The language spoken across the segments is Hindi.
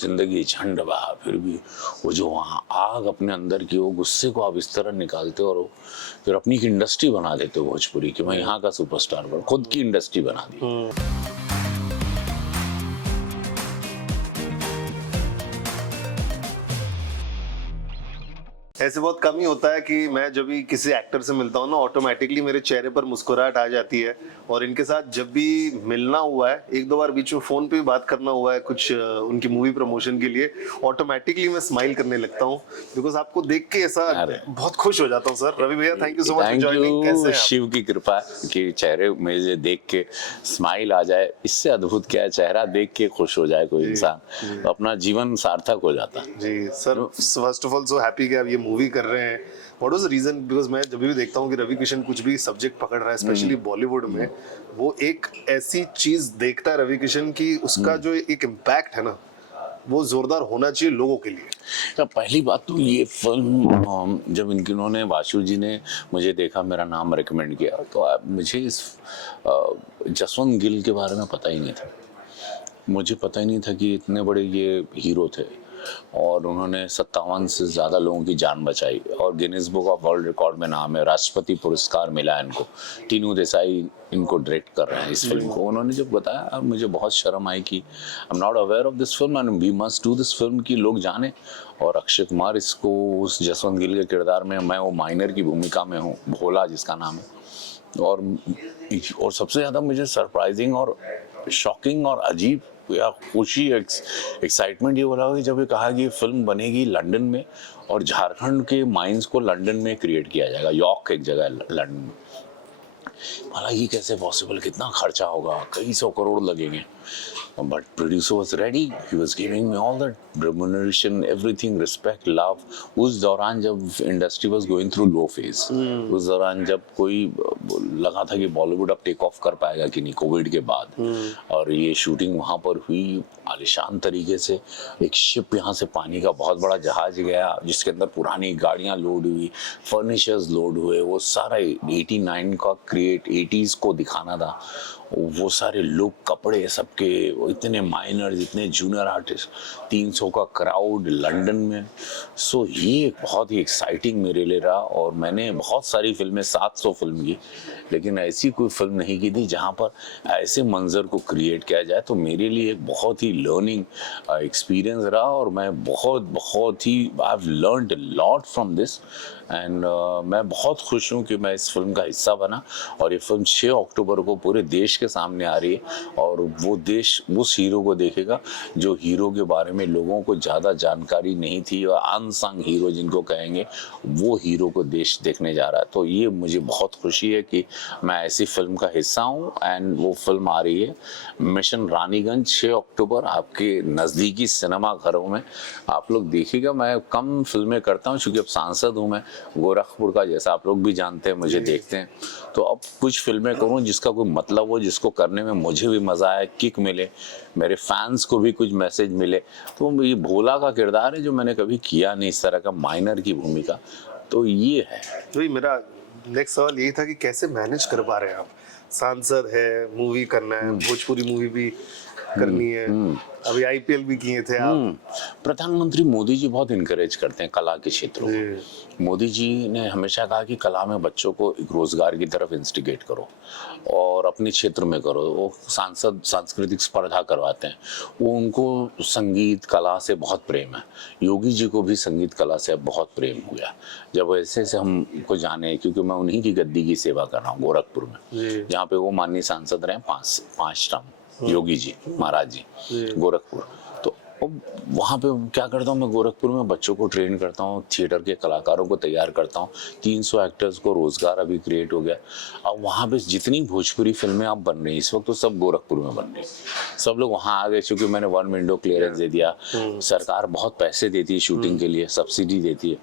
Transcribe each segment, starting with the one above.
जिंदगी झंड बहा फिर भी वो जो वहाँ आग अपने अंदर की, वो गुस्से को आप इस तरह निकालते हो और फिर अपनी एक इंडस्ट्री बना देते हो भोजपुरी की। मैं यहाँ का सुपरस्टार बन, खुद की इंडस्ट्री बना दी। ऐसे बहुत कम ही होता है कि मैं जब भी किसी एक्टर से मिलता हूँ ना, ऑटोमेटिकली मेरे चेहरे पर मुस्कुराहट आ जाती है। और इनके साथ जब भी मिलना हुआ है, एक दो बार बीच में फोन पे भी बात करना हुआ है कुछ उनकी मूवी प्रमोशन के लिए, ऑटोमेटिकली मैं स्माइल करने लगता हूँ, बिकॉज आपको देख के ऐसा बहुत खुश हो जाता हूँ। सर रवि भैया, thank you so much for joining. कैसे हैं आप? शिव की कृपा कि चेहरे मुझे देख के स्माइल आ जाए, इससे अद्भुत क्या है। चेहरा देख के खुश हो जाए कोई इंसान, तो अपना जीवन सार्थक हो जाता है। जी sir, first of all so happy कि आप ये मूवी कर रहे हैं। What was the reason? Because मैं जब भी देखता हूँ कि रवि किशन कुछ भी सब्जेक्ट पकड़ रहा है, स्पेशली बॉलीवुड में, वो एक ऐसी चीज देखता है रवि किशन की, उसका जो एक इम्पैक्ट है ना, वो जोरदार होना चाहिए लोगों के लिए। तो पहली बात तो ये फिल्म जब इन्होंने वासु जी ने मुझे देखा, मेरा नाम रिकमेंड किया, तो मुझे इस जसवंत गिल के बारे में पता ही नहीं था। मुझे पता ही नहीं था कि इतने बड़े ये हीरो थे और उन्होंने 57 से ज़्यादा लोगों की जान बचाई और Guinness book of world record में नाम है। राष्ट्रपति पुरस्कार मिला है इनको। टीनू देसाई इनको डायरेक्ट कर रहे हैं इस फिल्म को। उन्होंने जब बताया, मुझे बहुत शर्म आई कि I am not aware of this film and we must do this film, कि लोग जाने। और अक्षय कुमार इसको उस जसवंत गिल के किरदार में, मैं वो माइनर की भूमिका में हूँ, भोला जिसका नाम है। और सबसे ज़्यादा मुझे सरप्राइजिंग और शॉकिंग और अजीब या खुशी, एक्साइटमेंट ये हो रहा है कि जब ये कहा कि ये फिल्म बनेगी लंदन में और झारखंड के माइंस को लंदन में क्रिएट किया जाएगा। यॉर्क एक जगह है लंदन में। हालांकि कैसे पॉसिबल, कितना खर्चा होगा, कई 100 करोड़ लगेंगे। But producer was ready, he was giving me all that remuneration, everything, respect, love. उस दौरान जब industry was going through low phase, उस दौरान जब कोई लगा था कि बॉलीवुड अब टेक ऑफ कर पाएगा कि नहीं कोविड के बाद, और ये शूटिंग वहाँ पर हुई आलिशान तरीके से। एक शिप यहाँ से, पानी का बहुत बड़ा जहाज गया जिसके अंदर पुरानी गाड़ियाँ लोड हुई, फर्नीचर्स लोड हुए। वो सारा 89 का क्रिएट, 80s को दिखाना था। वो सारे लोग, कपड़े सबके, इतने माइनर्स, इतने जूनियर आर्टिस्ट, 300 का क्राउड लंदन में। सो ये बहुत ही एक्साइटिंग मेरे लिए रहा। और मैंने बहुत सारी फिल्में, 700 फिल्म की, लेकिन ऐसी कोई फिल्म नहीं की थी जहाँ पर ऐसे मंजर को क्रिएट किया जाए। तो मेरे लिए एक बहुत ही लर्निंग एक्सपीरियंस रहा और मैं बहुत ही I have learned a lot from this. And मैं बहुत खुश हूँ कि मैं इस फिल्म का हिस्सा बना। और ये फिल्म 6 अक्टूबर को पूरे देश के सामने आ रही है और वो देश उस हीरो को देखेगा जो हीरो के बारे में लोगों को ज़्यादा जानकारी नहीं थी, और अनसंग हीरो जिनको कहेंगे, वो हीरो को देश देखने जा रहा है। तो ये मुझे बहुत खुशी है कि मैं ऐसी फिल्म का हिस्सा हूँ। एंड वो फिल्म आ रही है मिशन रानीगंज 6 अक्टूबर आपके नज़दीकी सिनेमा घरों में। आप लोग देखिएगा। मैं कम फिल्में करता हूँ क्योंकि अब सांसद हूँ मैं गोरखपुर का, जैसा आप लोग भी जानते हैं, मुझे देखते हैं। तो अब कुछ फिल्में करूँ जिसका कोई मतलब हो, जिसको करने में मुझे भी मज़ा आए, किक मिले, मेरे फैंस को भी कुछ मैसेज मिले। तो ये भोला का किरदार है जो मैंने कभी किया नहीं, इस तरह का माइनर की भूमिका। तो ये है। तो मेरा नेक्स्ट सवाल यही था कि कैसे मैनेज कर पा रहे हैं आप? सांसद है, मूवी करना है, भोजपुरी मूवी भी करनी है, अभी आईपीएल भी किए थे आप। प्रधानमंत्री मोदी जी बहुत इनकरेज करते हैं कला के क्षेत्रों में। मोदी जी ने हमेशा कहा कि कला में बच्चों को एक रोजगार की तरफ इंस्टिगेट करो और अपने क्षेत्र में करो। वो सांसद सांस्कृतिक स्पर्धा करवाते हैं। वो उनको संगीत कला से बहुत प्रेम है। योगी जी को भी संगीत कला से बहुत प्रेम हुआ जब ऐसे से हमको जाने, क्योंकि मैं उन्हीं की गद्दी की सेवा कर रहा हूँ गोरखपुर में, जहाँ पे वो माननीय सांसद रहे 5 टर्म, योगी जी महाराज जी गोरखपुर। तो अब वहाँ पे क्या करता हूँ मैं, गोरखपुर में बच्चों को ट्रेन करता हूँ, थिएटर के कलाकारों को तैयार करता हूँ। 300 एक्टर्स को रोजगार अभी क्रिएट हो गया। अब वहाँ पे जितनी भोजपुरी फिल्में अब बन रही हैं इस वक्त, तो सब गोरखपुर में बन रही हैं। सब लोग वहाँ आ गए क्योंकि मैंने 1 विंडो क्लियरेंस दे दिया। सरकार बहुत पैसे देती है शूटिंग के लिए, सब्सिडी देती है।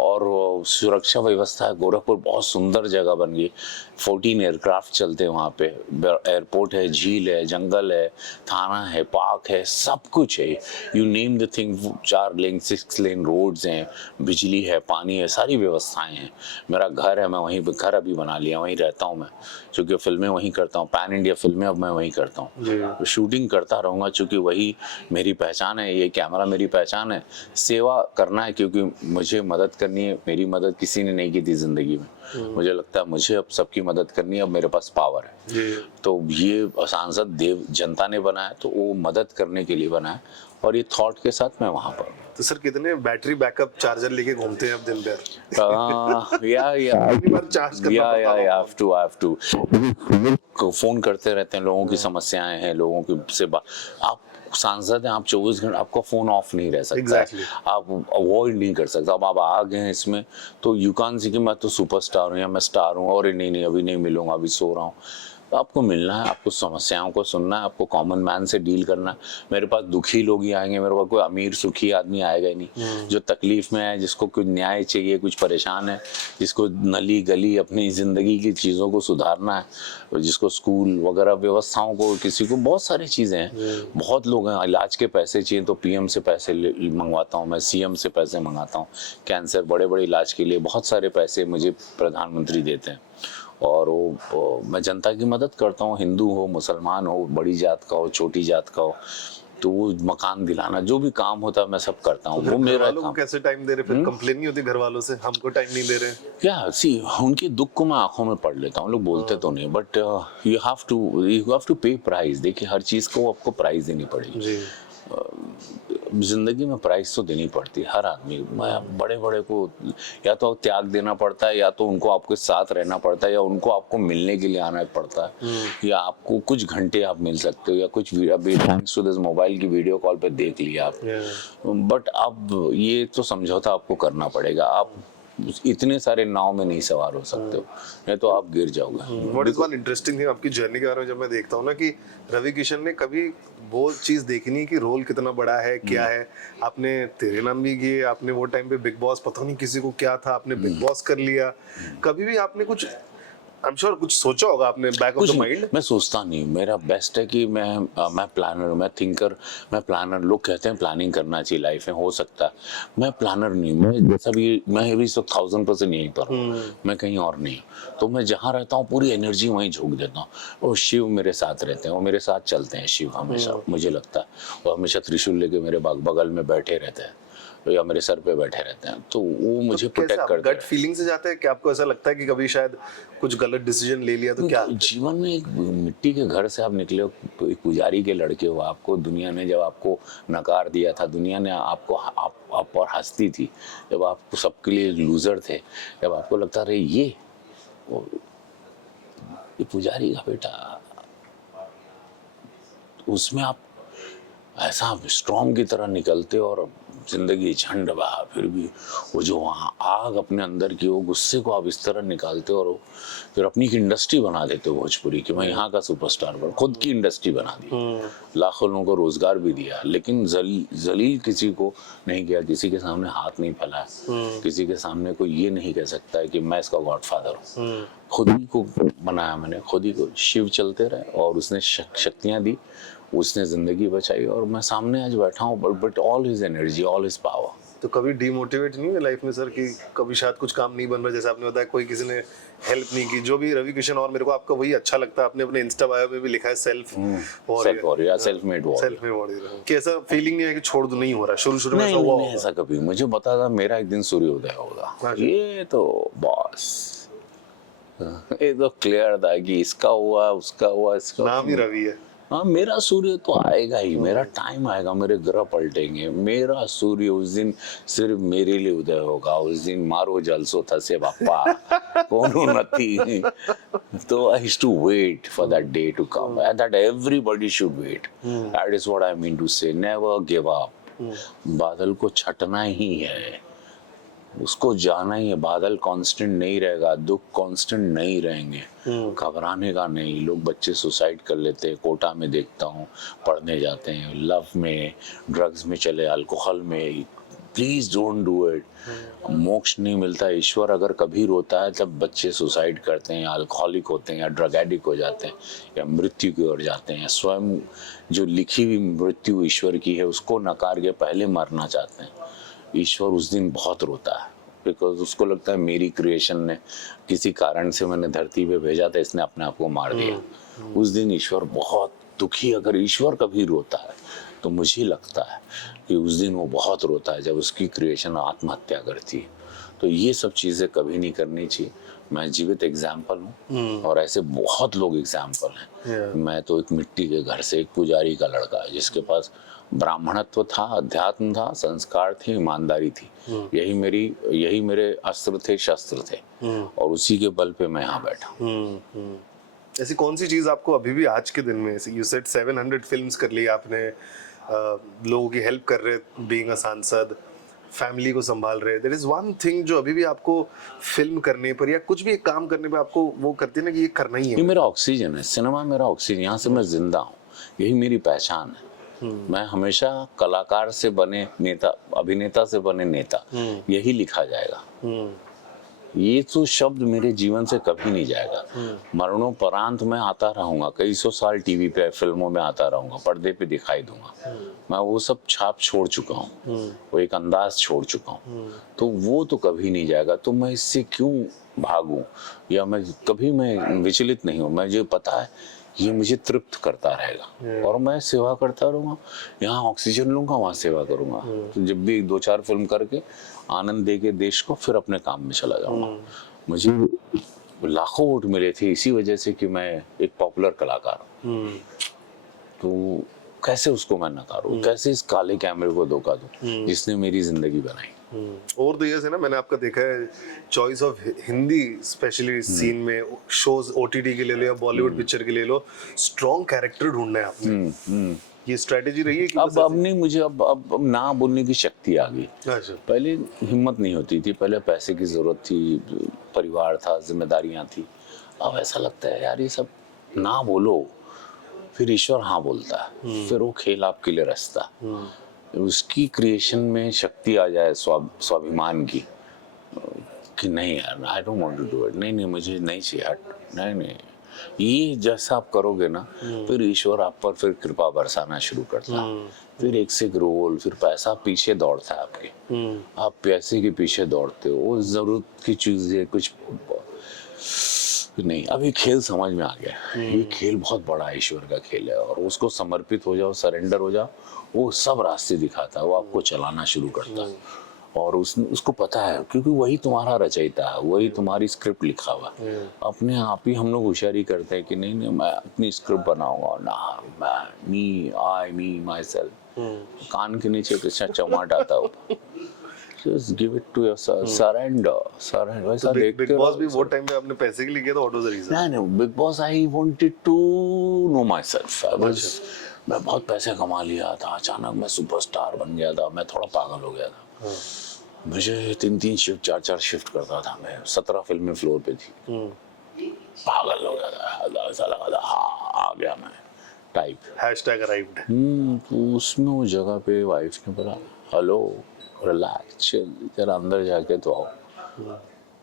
और सुरक्षा व्यवस्था है। गोरखपुर बहुत सुंदर जगह बन गई, 14 एयरक्राफ्ट चलते हैं वहाँ पे, एयरपोर्ट है, झील है, जंगल है, थाना है, पार्क है, सब कुछ है, you name the thing. 4 lane 6 lane roads हैं, बिजली है, पानी है, सारी व्यवस्थाएं हैं। मेरा घर है, मैं वहीं पे घर अभी बना लिया, वहीं रहता हूँ मैं, क्योंकि फिल्में वहीं करता हूँ, पैन इंडिया फिल्में अब मैं वहीं करता हूँ, शूटिंग करता रहूँगा, क्योंकि वही मेरी पहचान है, ये कैमरा मेरी पहचान है। सेवा करना है, क्योंकि मुझे मदद करनी है, मेरी मदद किसी ने नहीं की थी जिंदगी में, मुझे लगता है मुझे अब सबकी मदद करनी है, अब मेरे पास पावर है। तो ये सांसद देव जनता ने बनाया, तो वो मदद करने के लिए बनाया, और ये थॉट के साथ मैं वहाँ पर। तो सर कितने बैटरी बैकअप चार्जर लेके घूमते हैं आप दिन भर? कितनी बार चार्ज करना पड़ता है? have to फोन करते रहते हैं, लोगों की समस्याएं हैं, लोगों की से आप सांसद हैं, आप 24 घंटे, आपका फोन ऑफ नहीं रह सकता Exactly. आप अवॉइड नहीं कर सकते। अब आप आ गए हैं इसमें, तो यू कांट सी कि मैं तो सुपरस्टार हूँ या मैं स्टार हूँ और नहीं अभी नहीं मिलूंगा, अभी सो रहा हूँ। तो आपको मिलना है, आपको समस्याओं को सुनना है, आपको कॉमन मैन से डील करना है। मेरे पास दुखी लोग ही आएंगे, मेरे पास कोई अमीर सुखी आदमी आएगा ही नहीं। जो तकलीफ में है, जिसको कुछ न्याय चाहिए, कुछ परेशान है, जिसको नली गली अपनी ज़िंदगी की चीज़ों को सुधारना है, जिसको स्कूल वगैरह व्यवस्थाओं को, किसी को बहुत सारी चीज़ें हैं। बहुत लोग हैं, इलाज के पैसे चाहिए तो पीएम से पैसे मंगवाता हूँ मैं, सीएम से पैसे मंगाता हूँ, कैंसर बड़े बड़े इलाज के लिए बहुत सारे पैसे मुझे प्रधानमंत्री देते हैं। और वो मैं जनता की मदद करता हूँ, हिंदू हो, मुसलमान हो, बड़ी जात का हो, छोटी जात का हो, तो वो मकान दिलाना, जो भी काम होता है मैं सब करता हूँ, वो मेरा काम। कैसे टाइम दे रहे, फिर कंप्लेन नहीं होती घर वालों से, हमको टाइम नहीं दे रहे? क्या उनके दुख को मैं आंखों में पढ़ लेता हूँ, लोग बोलते तो नहीं, बट यू हैव टू पे प्राइस। देखिए हर चीज़ को आपको प्राइस देनी पड़ेगी जिंदगी में, प्राइस तो देनी पड़ती है हर आदमी। बड़े बड़े को या तो त्याग देना पड़ता है, या तो उनको आपके साथ रहना पड़ता है, या उनको आपको मिलने के लिए आना पड़ता है, या आपको कुछ घंटे आप मिल सकते हो, या कुछ अभी थैंक्स टू दिस मोबाइल की वीडियो कॉल पे देख लिया आप। बट अब ये तो समझौता आपको करना पड़ेगा, आप इतने सारे नाव में नहीं सवार हो सकते हो, नहीं तो आप गिर जाओगे। What is one interesting thing आपकी जर्नी के बारे में जब मैं देखता हूँ ना, कि रवि किशन ने कभी वो चीज देखनी है कि रोल कितना बड़ा है, क्या है। आपने तेरे नाम भी किए, आपने वो टाइम पे बिग बॉस, पता नहीं किसी को क्या था, आपने बिग बॉस कर लिया। कभी भी आपने कुछ, आई एम श्योर कुछ सोचा होगा आपने बैक ऑफ द माइंड? मैं सोचता नहीं, मेरा बेस्ट है कि मैं प्लानर, मैं थिंकर, मैं प्लानर। लोग कहते हैं प्लानिंग करना चाहिए लाइफ में, हो सकता है, मैं प्लानर नहीं, मैं जैसा भी, मैं भी सब 1000% यहीं पर हूँ, मैं कहीं और नहीं। तो मैं जहाँ रहता हूँ पूरी एनर्जी वहीं झोंक देता हूँ, और शिव मेरे साथ रहते हैं, वो मेरे साथ चलते हैं शिव हमेशा, मुझे लगता है। वो हमेशा त्रिशूल लेके मेरे बगल में बैठे रहते हैं, या मेरे सर पे बैठे रहते हैं, तो वो मुझे प्रोटेक्ट करते हैं। गट फीलिंग से जाता है कि आपको ऐसा लगता है कि कभी शायद कुछ गलत डिसीजन ले लिया तो क्या? जीवन में एक मिट्टी के घर से आप निकले हो, एक पुजारी के लड़के हो, आपको दुनिया ने जब आपको नकार दिया था, दुनिया ने आपको आप पर हंसती थी, जब आप सबके लिए लूजर थे, जब आपको लगता रहे ये पुजारी का बेटा, उसमें आप ऐसा स्ट्रॉन्ग की तरह निकलते हो, और जिंदगी झंड बहा, फिर भी वो जो वहाँ आग अपने अंदर की, वो गुस्से को आप इस तरह निकालते हो, और फिर अपनी एक इंडस्ट्री बना देते हो भोजपुरी की। मैं यहाँ का सुपरस्टार बन, खुद की इंडस्ट्री बना दी, लाखों लोगों को रोजगार भी दिया, लेकिन जलील किसी को नहीं किया, किसी के सामने हाथ नहीं फैलाया, किसी के सामने कोई ये नहीं कह सकता है कि मैं इसका गॉडफादर हूँ। खुद ही को बनाया मैंने, खुद ही को। शिव चलते रहे और उसने शक्तियाँ दी, उसने जिंदगी बचाई, और मैं सामने आज बैठा हूँ, but all his energy, all his power. तो कभी डीमोटिवेट नहीं हुए लाइफ में सर, कि कभी शायद कुछ काम नहीं बन रहा, जैसे आपने बताया कोई किसी ने हेल्प नहीं की, जो भी रवि किशन, और मेरे को आपका वही अच्छा लगता है, आपने अपने इंस्टा बायो में भी लिखा है self warrior, self made warrior. कैसा फीलिंग नहीं है कि छोड़ दो, नहीं हो रहा? शुरू में ऐसा हुआ? नहीं, ऐसा कभी मुझे पता था मेरा एक दिन सूर्योदय होगा, ये तो बॉस, ये तो क्लियर था कि इसका हुआ, उसका हुआ, इसका नाम ही रवि है। हाँ, मेरा सूर्य तो आएगा ही, मेरा टाइम आएगा, मेरे ग्रह पलटेंगे, मेरा सूर्य उस दिन सिर्फ मेरे लिए उदय होगा, उस दिन मारो जलसो थसे बापा कोनो नथी। तो I used to wait for that day to come, and that everybody should wait, that is what I mean to say, never give up. बादल को छटना ही है, उसको जाना ही है। बादल कांस्टेंट नहीं रहेगा, दुख कांस्टेंट नहीं रहेंगे, घबराने का नहीं। लोग बच्चे सुसाइड कर लेते हैं, कोटा में देखता हूँ, पढ़ने जाते हैं, लव में, ड्रग्स में चले, अल्कोहल में, प्लीज डोंट डू इट। मोक्ष नहीं मिलता। ईश्वर अगर कभी रोता है तब बच्चे सुसाइड करते हैं या अल्कोहलिक होते हैं या ड्रग एडिक्ट हो जाते हैं या मृत्यु की ओर जाते हैं। स्वयं जो लिखी हुई मृत्यु ईश्वर की है उसको नकार के पहले मरना चाहते हैं। ईश्वर उस दिन बहुत रोता है, बिकॉज उसको लगता है मेरी क्रिएशन ने किसी कारण से मैंने धरती पे भेजा था, इसने अपने आप को मार दिया। उस दिन ईश्वर बहुत दुखी, अगर ईश्वर कभी रोता है तो मुझे लगता है कि उस दिन वो बहुत रोता है जब उसकी क्रिएशन आत्महत्या करती है। तो ये सब चीज़ें कभी नहीं करनी चाहिए। मैं जीवित एग्जाम्पल हूँ और ऐसे बहुत लोग एग्जाम्पल हैं। मैं तो एक मिट्टी के घर से एक पुजारी का लड़का है जिसके पास ब्राह्मणत्व था, अध्यात्म था, संस्कार थे, ईमानदारी थी। यही मेरे अस्त्र थे, शस्त्र थे, और उसी के बल पे मैं यहाँ बैठा। ऐसी कौन सी चीज आपको अभी भी आज के दिन में, यू सेड 700 फिल्म्स कर ली आपने, लोगों की हेल्प कर रहे, बीइंग अ सांसद, फैमिली को संभाल रहे, देयर इज वन थिंग जो अभी भी आपको फिल्म करने पर या कुछ भी एक काम करने पर आपको वो करती है ना कि ये करना ही है? ये मेरा ऑक्सीजन है, सिनेमा मेरा ऑक्सीजन, यहाँ से मैं जिंदा हूँ, यही मेरी पहचान है। मैं हमेशा कलाकार से बने नेता, अभिनेता से बने नेता, यही लिखा जाएगा। ये तो शब्द मेरे जीवन से कभी नहीं जाएगा। मरणोपरांत मैं आता रहूंगा, कई सौ साल टीवी पे, फिल्मों में आता रहूंगा, पर्दे पे दिखाई दूंगा। मैं वो सब छाप छोड़ चुका हूँ, वो एक अंदाज छोड़ चुका हूँ, तो वो तो कभी नहीं जाएगा। तो मैं इससे क्यों भागूं, या मैं विचलित नहीं हूँ। मुझे पता है ये मुझे तृप्त करता रहेगा और मैं सेवा करता रहूंगा। यहाँ ऑक्सीजन लूंगा, वहाँ सेवा करूंगा। तो जब भी 2-4 फिल्म करके आनंद दे के देश को, फिर अपने काम में चला जाऊंगा। मुझे लाखों वोट मिले थे इसी वजह से कि मैं एक पॉपुलर कलाकार हूँ। तो कैसे उसको मैं नकारूं, कैसे इस काले कैमरे को धोखा दूं जिसने मेरी जिंदगी बनाई। ओवर द इयर्स है ना, मैंने आपका देखा है choice of Hindi specially scene में, शोज ओटीटी के ले लो या बॉलीवुड पिक्चर के ले लो, स्ट्रॉन्ग कैरेक्टर ढूंढना है आपने। ये स्ट्रेटेजी रही है कि अब नहीं, मुझे अब ना बोलने की शक्ति आ गई। अच्छा। पहले हिम्मत नहीं होती थी, पहले पैसे की जरूरत थी, परिवार था, जिम्मेदारियां थी। अब ऐसा लगता है यार ये सब ना बोलो, फिर ईश्वर हाँ बोलता है, फिर वो खेल आपके लिए रचता। उसकी क्रिएशन में शक्ति आ जाए, स्वाभिमान की, कि नहीं यार I don't want to do it, नहीं मुझे नहीं चाहिए, नहीं ये जैसा आप करोगे ना, फिर ईश्वर आप पर फिर कृपा बरसाना शुरू करता है। फिर एक से एक रोल, फिर पैसा पीछे दौड़ता है आपके, आप पैसे के पीछे दौड़ते हो, वो जरूरत की चीज है कुछ नहीं। अब ये खेल समझ में आ गया, ये खेल बहुत बड़ा ईश्वर का खेल है और उसको समर्पित हो जाओ, सरेंडर हो जाओ, वो सब रास्ते दिखाता है, वो आपको चलाना शुरू करता है। और उसको पता है, क्योंकि वही तुम्हारा रचयिता है, वही तुम्हारी स्क्रिप्ट लिखा हुआ है। अपने आप ही हम लोग होशियारी करते हैं कि नहीं मैं अपनी स्क्रिप्ट बनाऊंगा ना, मैं मी माई सेल्फ, कान के नीचे कृष्णा चौमाट आता हो। Just give it to yourself, surrender. वैसा देखते बिग बॉस भी वो टाइम पे आपने पैसे के लिए किया था, व्हाट वाज द रीजन? नहीं, Bigg Boss I wanted to know myself. मैं बहुत पैसे कमा लिया था, अचानक मैं सुपरस्टार बन गया था, मैं थोड़ा पागल हो गया था। मुझे 3-3 शिफ्ट 4-4 शिफ्ट करता था मैं, 17 फिल्में फ्लोर पे थी, पागल हो गया था, ऐसा लगा था हाँ आ गया मैं टाइप, #arrived। तो उसमें वो जगह पे वाइफ ने बोला हेलो रिलैक्स, जरा अंदर जाके तो आओ।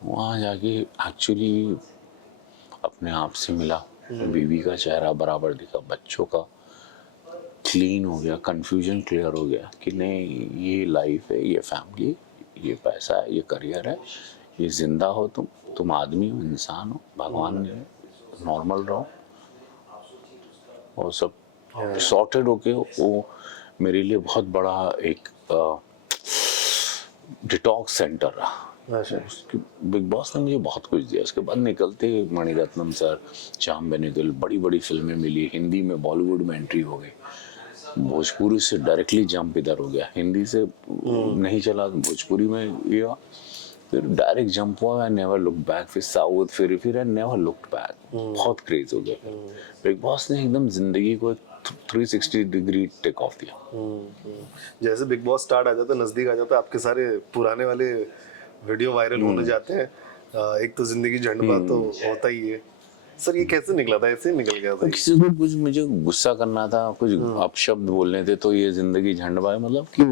वहाँ जाके एक्चुअली अपने आप से मिला, बीवी का चेहरा बराबर दिखा, बच्चों का क्लीन हो गया, कंफ्यूजन क्लियर हो गया कि नहीं ये लाइफ है, ये फैमिली, ये पैसा है, ये करियर है, ये जिंदा हो, तुम आदमी हो, इंसान हो, भगवान ने नॉर्मल रहो, और सब सॉर्टेड होके वो मेरे लिए बहुत बड़ा एक डिटॉक्स सेंटर रहा। बिग बॉस ने मुझे बहुत कुछ दिया। उसके बाद निकलते मणिरत्नम सर, श्याम बेनेगल, बड़ी बड़ी फिल्में मिली, हिंदी में बॉलीवुड में एंट्री हो गई, भोजपुरी से डायरेक्टली जंप इधर हो गया, हिंदी से नहीं चला तो भोजपुरी में ये, फिर डायरेक्ट जंप हुआ, आई नेवर लुक बैक, फिर साउथ, फिर आई नेवर लुक्ड बैक। बहुत क्रेज हो गया। बिग बॉस ने एकदम जिंदगी को 360 डिग्री टेक ऑफ दिया। जैसे बिग बॉस स्टार्ट आ जाता है, नजदीक आ जाता है, आपके सारे पुराने वाले वीडियो वायरल होने जाते हैं। एक तो जिंदगी झंडपा तो होता ही है, सर ये कैसे निकला था, ऐसे ही निकल गया था? किसी को कुछ मुझे गुस्सा करना था, कुछ अपशब्द बोलने थे, तो ये जिंदगी झंडबाई, मतलब कि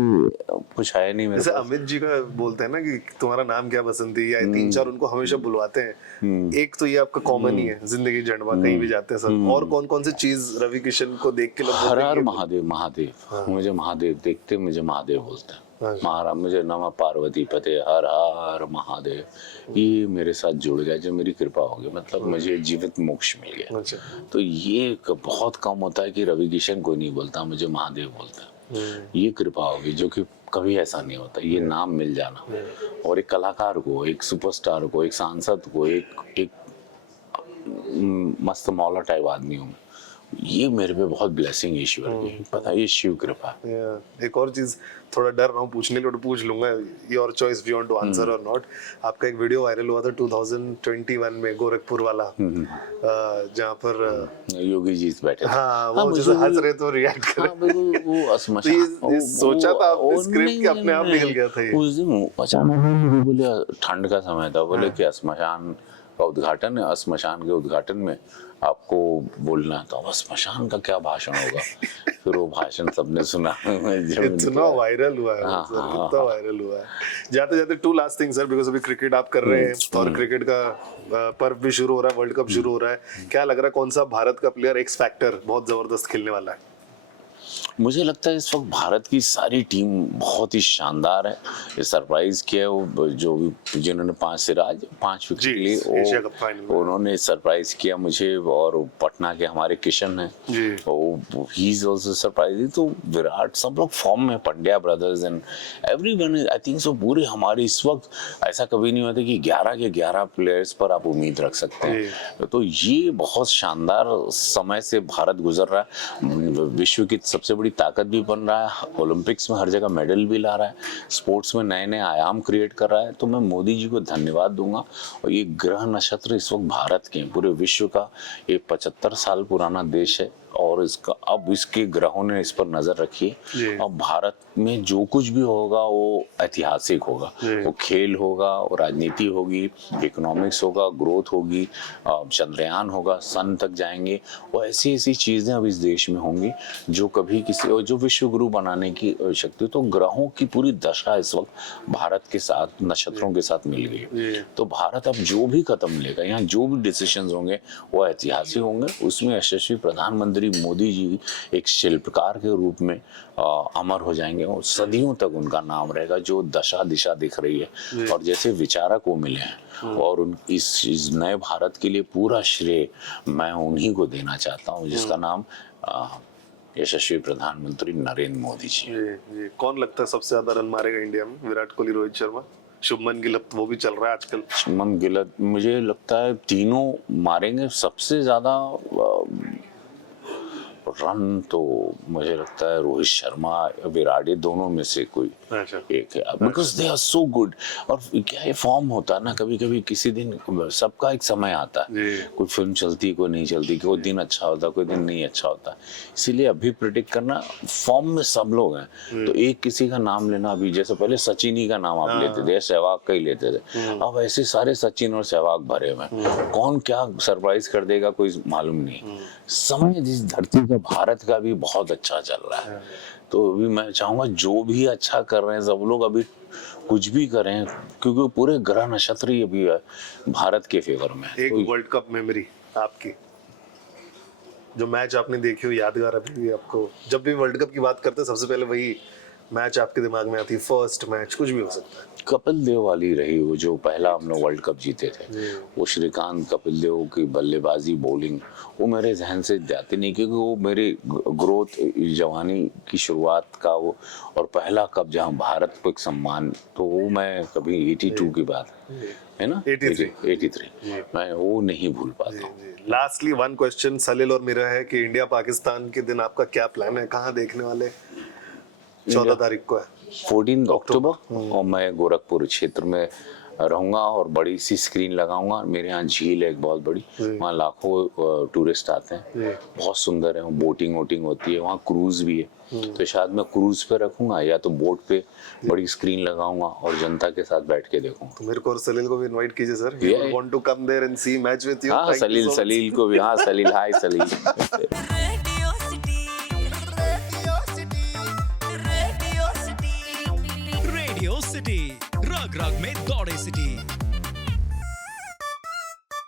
कुछ है नहीं मेरे जैसे पास। अमित जी का बोलते हैं ना कि तुम्हारा नाम क्या बसंती, या 3-4 उनको हमेशा बुलवाते हैं। एक तो ये आपका कॉमन ही है, जिंदगी झंडवा, कहीं भी जाते हैं सर। और कौन कौन सी चीज रवि किशन को देख के लोग हर बोलते हैं हर कि महादेव, महादेव, मुझे महादेव देखते मुझे महादेव बोलते हैं। महाराज मुझे नमः पार्वती पते हर हर महादेव, ये मेरे साथ जुड़ गया, जो मेरी कृपा होगी, मतलब मुझे जीवित मोक्ष मिल गया। अच्छा। तो ये बहुत कम होता है कि रवि किशन कोई नहीं बोलता, मुझे महादेव बोलता है। ये कृपा होगी, जो कि कभी ऐसा नहीं होता, ये नाम मिल जाना। और एक कलाकार को, एक सुपरस्टार को, एक सांसद को, एक मस्त मौला टाइप आदमी हूँ, ये मेरे पे बहुत ब्लेसिंग ईश्वर की, पता है, ये शिव कृपा। एक और चीज, थोड़ा डर रहा हूँ पूछने के लिए, तो पूछ लूंगा, your choice if you want to answer और नॉट। आपका एक वीडियो वायरल हुआ था 2021 में, गोरखपुर वाला, जहाँ पर योगी जी बैठे थे। हाँ, वो जैसे हंस रहे तो रिएक्ट कर हाँ, बिल्कुल, वो तो ये सोचा था आपने स्क्रिप्ट के अपने आप निकल गया था ये? उस दिन अचानक मुझे बोले, ठंड का समय था, बोले कि श्मशान का उद्घाटन है, श्मशान के उद्घाटन में आपको बोलना है। तो अब श्मशान का क्या भाषण होगा? फिर वो भाषण सबने सुना। इतना वायरल हुआ है सर, इतना वायरल हुआ है। जाते जाते two last thing sir, because अभी क्रिकेट आप कर रहे हैं और क्रिकेट का पर्व भी शुरू हो रहा है, वर्ल्ड कप शुरू हो रहा है। क्या लग रहा है, कौन सा भारत का प्लेयर एक्स फैक्टर बहुत जबरदस्त खेलने वाला है? मुझे लगता है इस वक्त भारत की सारी टीम बहुत ही शानदार है। ये सरप्राइज किया वो, जो जिन्होंने 5 सिराज 5 विकेट लिए, उन्होंने सरप्राइज किया मुझे। और पटना के हमारे किशन है, ही इज आल्सो सरप्राइजिंग। तो विराट, सब लोग फॉर्म में, Pandya brothers and everyone, I think so. पूरे हमारे इस वक्त ऐसा कभी नहीं होता कि 11 के 11 प्लेयर्स पर आप उम्मीद रख सकते हैं। तो ये बहुत शानदार समय से भारत गुजर रहा है, विश्व की सबसे बड़ी ताकत भी बन रहा है, ओलंपिक्स में हर जगह मेडल भी ला रहा है, स्पोर्ट्स में नए नए आयाम क्रिएट कर रहा है। तो मैं मोदी जी को धन्यवाद दूंगा। और ये ग्रह नक्षत्र इस वक्त भारत के, पूरे विश्व का एक 75 साल पुराना देश है, और इसका अब इसके ग्रहों ने इस पर नजर रखी है। अब भारत में जो कुछ भी होगा वो ऐतिहासिक होगा, वो खेल होगा, वो राजनीति होगी, इकोनॉमिक्स होगा, ग्रोथ होगी, चंद्रयान होगा, सन तक जाएंगे। वो ऐसी ऐसी चीजें अब इस देश में होंगी जो कभी किसी, और जो विश्व गुरु बनाने की शक्ति। तो ग्रहों की पूरी दशा इस वक्त भारत के साथ, नक्षत्रों के साथ मिल गई। तो भारत अब जो भी कदम लेगा, यहाँ जो भी डिसीजन होंगे वो ऐतिहासिक होंगे। उसमें यशस्वी प्रधानमंत्री मोदी जी एक शिल्पकार के रूप में अमर हो जाएंगे, और सदियों तक उनका नाम रहेगा, जो दशा दिशा दिख रही है। और जैसे विचारक वो मिले हैं, और इस नए भारत के लिए पूरा श्रेय मैं उन्हीं को देना चाहता हूँ, जिसका नाम यशस्वी प्रधानमंत्री नरेंद्र मोदी जी। कौन लगता है सबसे ज्यादा रन मारेगा इंडिया में? विराट कोहली, रोहित शर्मा, शुभमन गिल, वो भी चल रहा है आजकल। शुभमन गिल, मुझे लगता है तीनों मारेंगे। सबसे ज्यादा रन तो मुझे लगता है रोहित शर्मा, विराट, दोनों में से कोई एक है, because they are so good. और क्या ये फॉर्म होता है ना, कभी कभी किसी दिन सबका एक समय आता है, कोई फिल्म चलती है, कोई नहीं चलती, कोई दिन अच्छा होता है, कोई दिन नहीं अच्छा होता। इसीलिए अभी प्रिडिक्ट करना, फॉर्म में सब लोग हैं, तो एक किसी का नाम लेना, अभी जैसे पहले सचिन ही का नाम आप लेते थे, सहवाग का ही लेते थे, अब ऐसे सारे सचिन और सहवाग भरे हुए, कौन क्या सरप्राइज कर देगा कोई मालूम नहीं। समय जिस धरती का, भारत का भी बहुत अच्छा चल रहा है। तो अभी मैं चाहूंगा जो भी अच्छा कर रहे हैं सब लोग, अभी कुछ भी करें, क्योंकि पूरे ग्रह नक्षत्र ही अभी भारत के फेवर में। एक वर्ल्ड कप मेमोरी आपकी, जो मैच आपने देखी हो यादगार, अभी भी आपको जब भी वर्ल्ड कप की बात करते हैं सबसे पहले वही मैच आपके दिमाग में आती है? फर्स्ट मैच, कुछ भी हो सकता है। कपिल देव वाली रही, वो जो पहला हम लोग वर्ल्ड कप जीते थे, वो श्रीकांत, कपिल देव की बल्लेबाजी, बॉलिंग, वो मेरे जहन से जाती नहीं, क्योंकि वो मेरी ग्रोथ, जवानी की शुरुआत का वो, और पहला कप जहाँ भारत को एक सम्मान, तो वो मैं कभी 82 की बात है ना, 83 मैं वो नहीं भूल पाता हूँ। लास्टली वन क्वेश्चन सलील और मेरा है कि इंडिया पाकिस्तान के दिन आपका क्या प्लान है, कहाँ देखने वाले? 14 तारीख को है, 14 अक्टूबर, और मैं गोरखपुर क्षेत्र में रहूंगा और बड़ी सी स्क्रीन लगाऊंगा। मेरे यहाँ झील है एक बहुत बड़ी, वहाँ लाखों टूरिस्ट आते हैं, बहुत सुंदर है, बोटिंग वोटिंग होती है, वहाँ क्रूज भी है। तो शायद मैं क्रूज पे रखूंगा या तो बोट पे बड़ी स्क्रीन लगाऊंगा और जनता के साथ बैठ के देखूंगा। तो मेरे को और सलील को भी इनवाइट कीजिए sir. We Yeah. Want to come there and see match with you. हाँ सलील, सलील को भी, हाँ Salil, hi Salil. Radio City, Radio City, Radio City, रग रग में दौड़े सिटी।